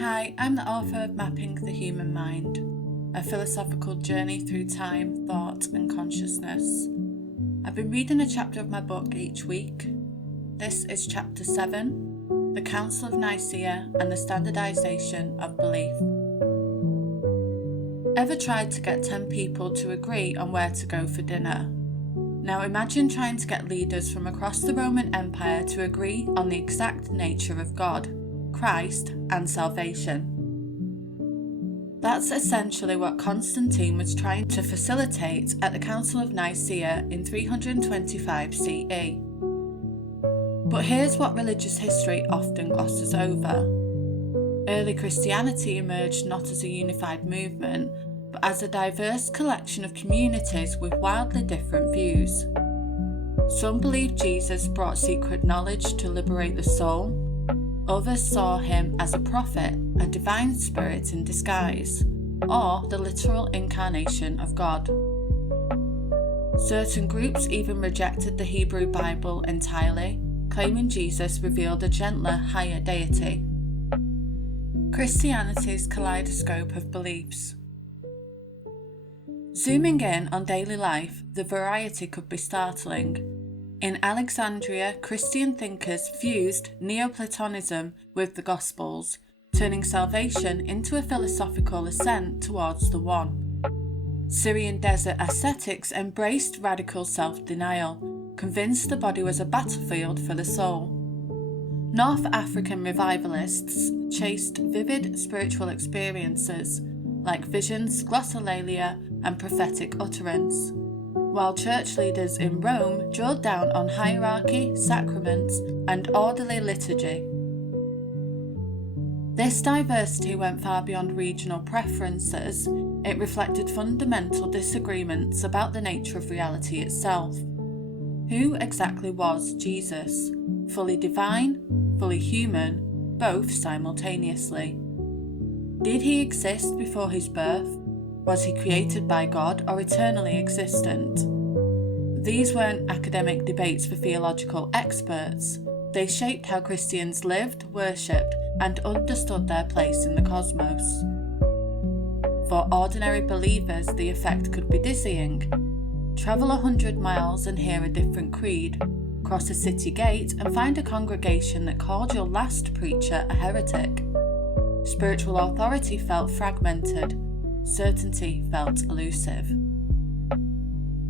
Hi, I'm the author of Mapping the Human Mind, a philosophical journey through time, thought and consciousness. I've been reading a chapter of my book each week. This is Chapter 7, The Council of Nicaea and the Standardization of Belief. Ever tried to get 10 people to agree on where to go for dinner? Now imagine trying to get leaders from across the Roman Empire to agree on the exact nature of God, Christ, and salvation. That's essentially what Constantine was trying to facilitate at the Council of Nicaea in 325 CE. But here's what religious history often glosses over. Early Christianity emerged not as a unified movement, but as a diverse collection of communities with wildly different views. Some believed Jesus brought secret knowledge to liberate the soul. Others saw him as a prophet, a divine spirit in disguise, or the literal incarnation of God. Certain groups even rejected the Hebrew Bible entirely, claiming Jesus revealed a gentler, higher deity. Christianity's kaleidoscope of beliefs. Zooming in on daily life, the variety could be startling. In Alexandria, Christian thinkers fused Neoplatonism with the Gospels, turning salvation into a philosophical ascent towards the One. Syrian desert ascetics embraced radical self-denial, convinced the body was a battlefield for the soul. North African revivalists chased vivid spiritual experiences, like visions, glossolalia, and prophetic utterance, while church leaders in Rome drilled down on hierarchy, sacraments, and orderly liturgy. This diversity went far beyond regional preferences. It reflected fundamental disagreements about the nature of reality itself. Who exactly was Jesus? Fully divine, fully human, both simultaneously. Did he exist before his birth? Was he created by God or eternally existent? These weren't academic debates for theological experts. They shaped how Christians lived, worshipped, and understood their place in the cosmos. For ordinary believers, the effect could be dizzying. Travel 100 miles and hear a different creed. Cross a city gate and find a congregation that called your last preacher a heretic. Spiritual authority felt fragmented. Certainty felt elusive.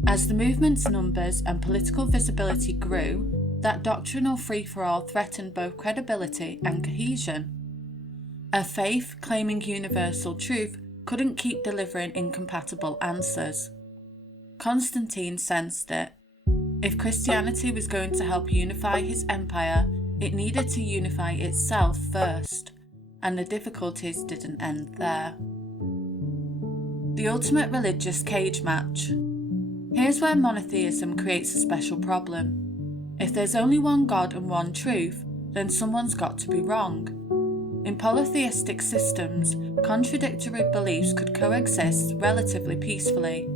As the movement's numbers and political visibility grew, that doctrinal free-for-all threatened both credibility and cohesion. A faith claiming universal truth couldn't keep delivering incompatible answers. Constantine sensed it. If Christianity was going to help unify his empire, it needed to unify itself first, and the difficulties didn't end there. The ultimate religious cage match. Here's where monotheism creates a special problem. If there's only one God and one truth, then someone's got to be wrong. In polytheistic systems, contradictory beliefs could coexist relatively peacefully.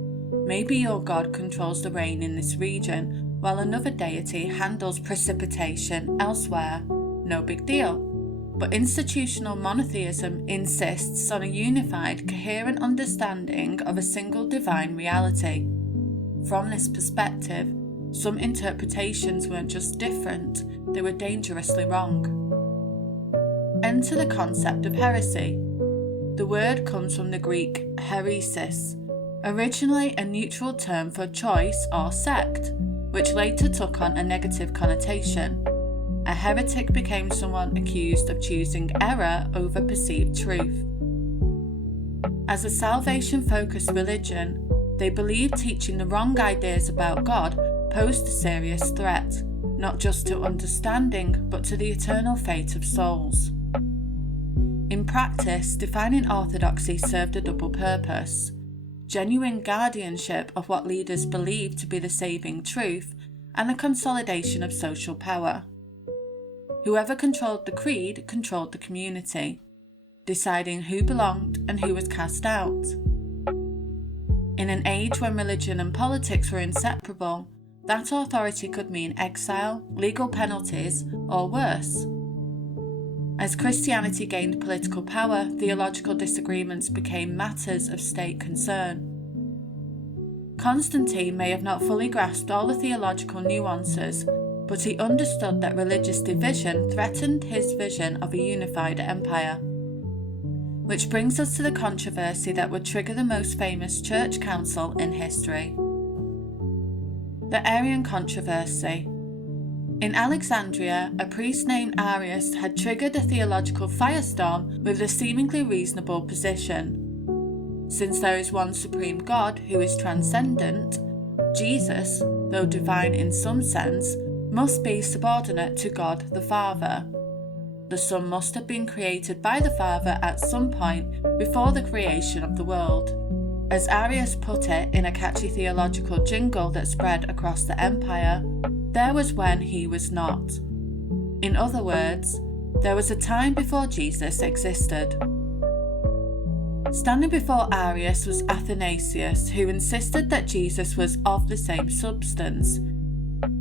Maybe your God controls the rain in this region, while another deity handles precipitation elsewhere. No big deal. But institutional monotheism insists on a unified, coherent understanding of a single divine reality. From this perspective, some interpretations weren't just different, they were dangerously wrong. Enter the concept of heresy. The word comes from the Greek heresis, originally a neutral term for choice or sect, which later took on a negative connotation. A heretic became someone accused of choosing error over perceived truth. As a salvation-focused religion, they believed teaching the wrong ideas about God posed a serious threat, not just to understanding, but to the eternal fate of souls. In practice, defining orthodoxy served a double purpose: genuine guardianship of what leaders believed to be the saving truth, and the consolidation of social power. Whoever controlled the creed controlled the community, deciding who belonged and who was cast out. In an age when religion and politics were inseparable, that authority could mean exile, legal penalties, or worse. As Christianity gained political power, theological disagreements became matters of state concern. Constantine may have not fully grasped all the theological nuances, but he understood that religious division threatened his vision of a unified empire. Which brings us to the controversy that would trigger the most famous church council in history. The Arian controversy. In Alexandria, a priest named Arius had triggered a theological firestorm with a seemingly reasonable position. Since there is one supreme God who is transcendent, Jesus, though divine in some sense, must be subordinate to God the Father. The Son must have been created by the Father at some point before the creation of the world. As Arius put it in a catchy theological jingle that spread across the empire, there was when he was not. In other words, there was a time before Jesus existed. Standing before Arius was Athanasius, who insisted that Jesus was of the same substance,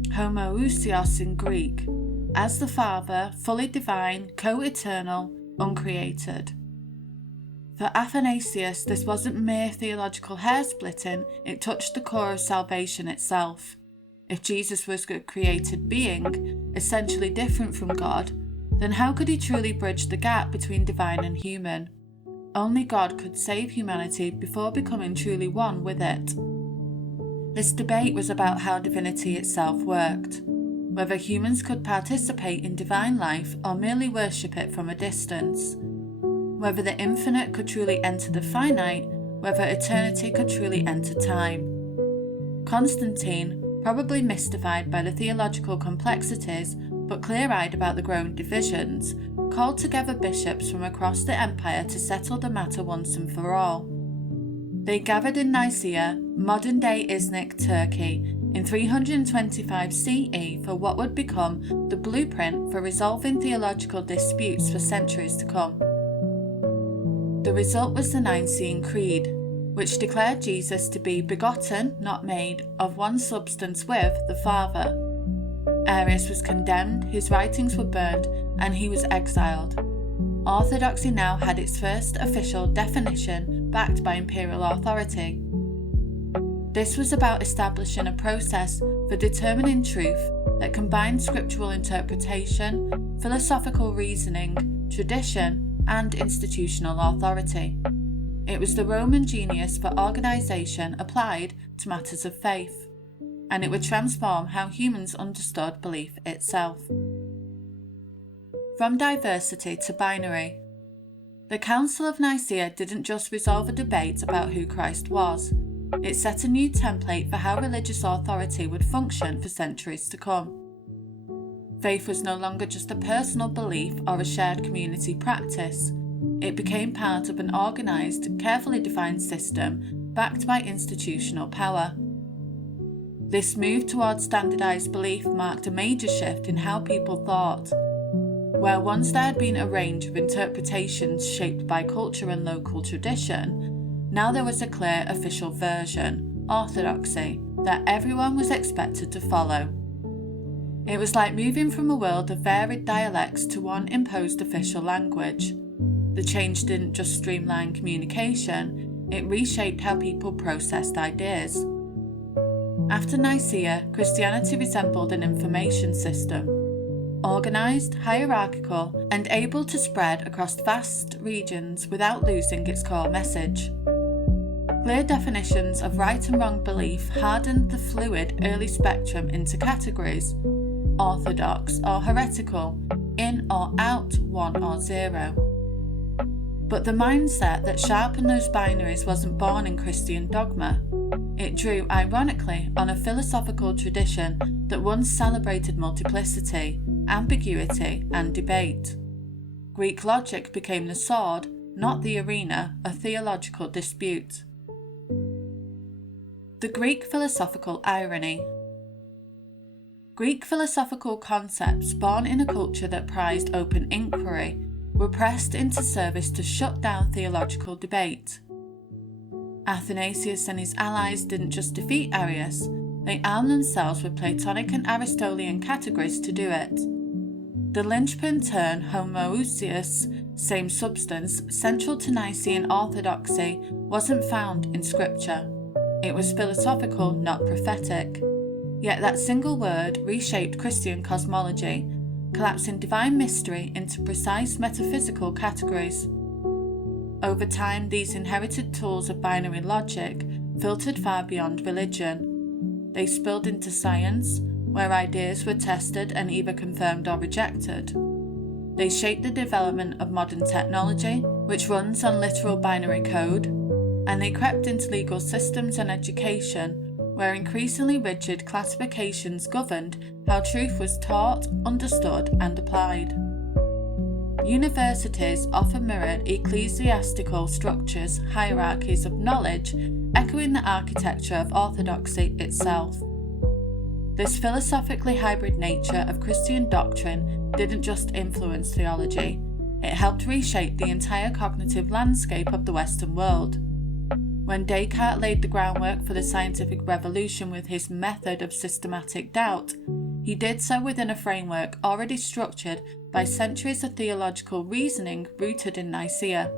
homoousios in Greek, as the Father, fully divine, co-eternal, uncreated. For Athanasius, this wasn't mere theological hair-splitting, it touched the core of salvation itself. If Jesus was a created being, essentially different from God, then how could he truly bridge the gap between divine and human? Only God could save humanity before becoming truly one with it. This debate was about how divinity itself worked, whether humans could participate in divine life or merely worship it from a distance, whether the infinite could truly enter the finite, whether eternity could truly enter time. Constantine, probably mystified by the theological complexities but clear-eyed about the growing divisions, called together bishops from across the empire to settle the matter once and for all. They gathered in Nicaea, modern-day Iznik, Turkey, in 325 CE for what would become the blueprint for resolving theological disputes for centuries to come. The result was the Nicene Creed, which declared Jesus to be begotten, not made, of one substance with the Father. Arius was condemned, his writings were burned, and he was exiled. Orthodoxy now had its first official definition backed by imperial authority. This was about establishing a process for determining truth that combined scriptural interpretation, philosophical reasoning, tradition, and institutional authority. It was the Roman genius for organisation applied to matters of faith, and it would transform how humans understood belief itself. From diversity to binary. The Council of Nicaea didn't just resolve a debate about who Christ was, it set a new template for how religious authority would function for centuries to come. Faith was no longer just a personal belief or a shared community practice. It became part of an organised, carefully defined system backed by institutional power. This move towards standardised belief marked a major shift in how people thought. Where once there had been a range of interpretations shaped by culture and local tradition, now there was a clear official version, orthodoxy, that everyone was expected to follow. It was like moving from a world of varied dialects to one imposed official language. The change didn't just streamline communication, it reshaped how people processed ideas. After Nicaea, Christianity resembled an information system, organised, hierarchical, and able to spread across vast regions without losing its core message. Clear definitions of right and wrong belief hardened the fluid early spectrum into categories: orthodox or heretical, in or out, 1 or 0. But the mindset that sharpened those binaries wasn't born in Christian dogma. It drew, ironically, on a philosophical tradition that once celebrated multiplicity, ambiguity, and debate. Greek logic became the sword, not the arena, of theological dispute. The Greek philosophical irony. Greek philosophical concepts, born in a culture that prized open inquiry, were pressed into service to shut down theological debate. Athanasius and his allies didn't just defeat Arius, they armed themselves with Platonic and Aristotelian categories to do it. The linchpin term homoousios, same substance, central to Nicene orthodoxy, wasn't found in scripture. It was philosophical, not prophetic. Yet that single word reshaped Christian cosmology, collapsing divine mystery into precise metaphysical categories. Over time, these inherited tools of binary logic filtered far beyond religion. They spilled into science, where ideas were tested and either confirmed or rejected. They shaped the development of modern technology, which runs on literal binary code, and they crept into legal systems and education, where increasingly rigid classifications governed how truth was taught, understood, and applied. Universities often mirrored ecclesiastical structures, hierarchies of knowledge, echoing the architecture of orthodoxy itself. This philosophically hybrid nature of Christian doctrine didn't just influence theology, it helped reshape the entire cognitive landscape of the Western world. When Descartes laid the groundwork for the scientific revolution with his method of systematic doubt, he did so within a framework already structured by centuries of theological reasoning rooted in Nicaea.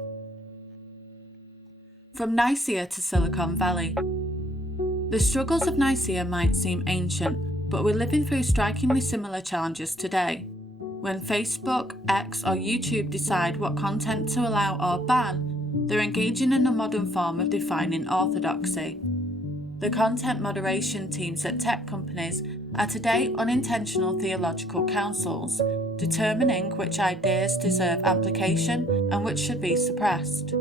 From Nicaea to Silicon Valley. The struggles of Nicaea might seem ancient, but we're living through strikingly similar challenges today. When Facebook, X, or YouTube decide what content to allow or ban, they're engaging in a modern form of defining orthodoxy. The content moderation teams at tech companies are today unintentional theological councils, determining which ideas deserve application and which should be suppressed.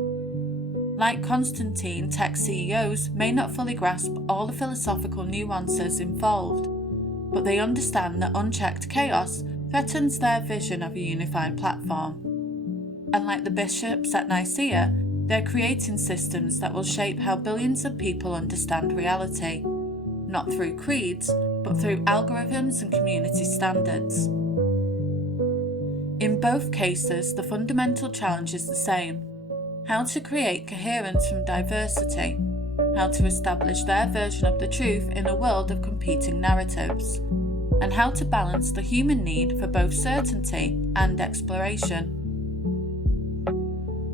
Like Constantine, tech CEOs may not fully grasp all the philosophical nuances involved, but they understand that unchecked chaos threatens their vision of a unified platform. And like the bishops at Nicaea, they're creating systems that will shape how billions of people understand reality, not through creeds, but through algorithms and community standards. In both cases, the fundamental challenge is the same: how to create coherence from diversity, how to establish their version of the truth in a world of competing narratives, and how to balance the human need for both certainty and exploration.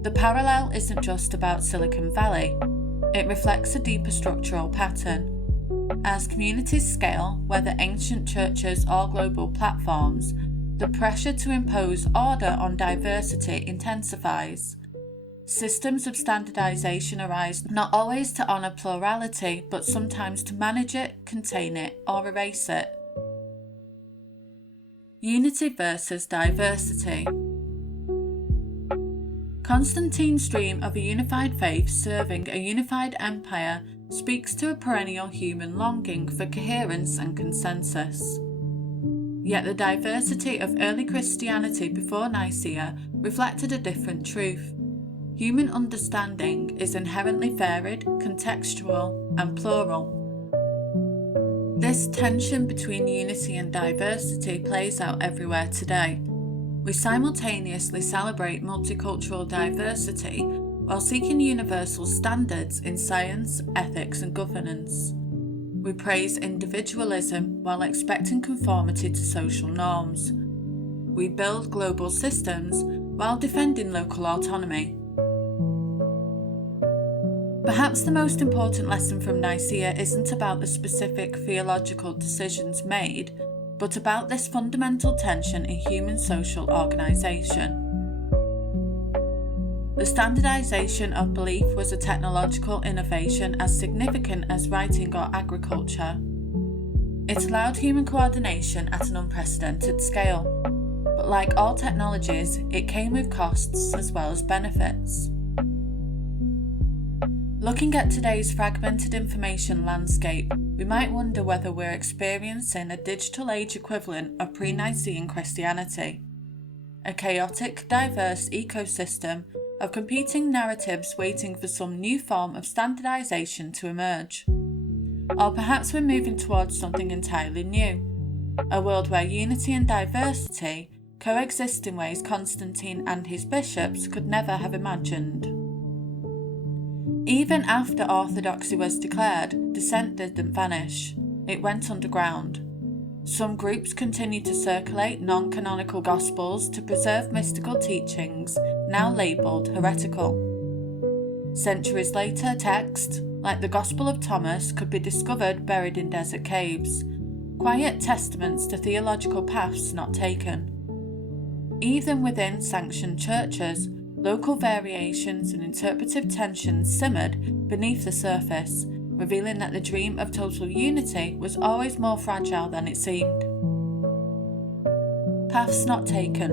The parallel isn't just about Silicon Valley, it reflects a deeper structural pattern. As communities scale, whether ancient churches or global platforms, the pressure to impose order on diversity intensifies. Systems of standardization arise not always to honor plurality, but sometimes to manage it, contain it, or erase it. Unity versus diversity. Constantine's dream of a unified faith serving a unified empire speaks to a perennial human longing for coherence and consensus. Yet the diversity of early Christianity before Nicaea reflected a different truth. Human understanding is inherently varied, contextual, and plural. This tension between unity and diversity plays out everywhere today. We simultaneously celebrate multicultural diversity while seeking universal standards in science, ethics, and governance. We praise individualism while expecting conformity to social norms. We build global systems while defending local autonomy. Perhaps the most important lesson from Nicaea isn't about the specific theological decisions made, but about this fundamental tension in human social organisation. The standardisation of belief was a technological innovation as significant as writing or agriculture. It allowed human coordination at an unprecedented scale, but like all technologies, it came with costs as well as benefits. Looking at today's fragmented information landscape, we might wonder whether we're experiencing a digital age equivalent of pre-Nicene Christianity, a chaotic, diverse ecosystem of competing narratives waiting for some new form of standardization to emerge. Or perhaps we're moving towards something entirely new, a world where unity and diversity coexist in ways Constantine and his bishops could never have imagined. Even after orthodoxy was declared, dissent didn't vanish. It went underground. Some groups continue to circulate non-canonical gospels to preserve mystical teachings now labelled heretical. Centuries later, texts, like the Gospel of Thomas, could be discovered buried in desert caves, quiet testaments to theological paths not taken. Even within sanctioned churches, local variations and interpretive tensions simmered beneath the surface, revealing that the dream of total unity was always more fragile than it seemed. Paths not taken.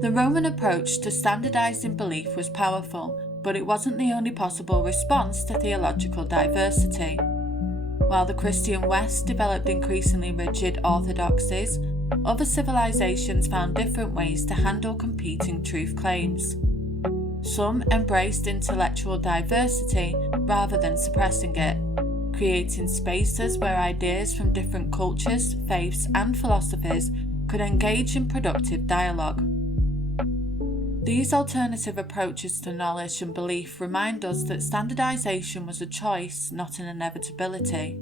The Roman approach to standardizing belief was powerful, but it wasn't the only possible response to theological diversity. While the Christian West developed increasingly rigid orthodoxies, other civilizations found different ways to handle competing truth claims. Some embraced intellectual diversity rather than suppressing it, creating spaces where ideas from different cultures, faiths, and philosophies could engage in productive dialogue. These alternative approaches to knowledge and belief remind us that standardization was a choice, not an inevitability.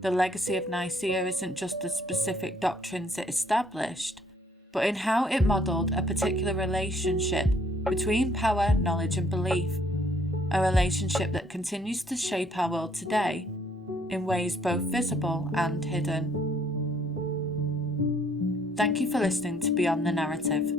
The legacy of Nicaea isn't just the specific doctrines it established, but in how it modelled a particular relationship between power, knowledge, and belief, a relationship that continues to shape our world today in ways both visible and hidden. Thank you for listening to Beyond the Narrative.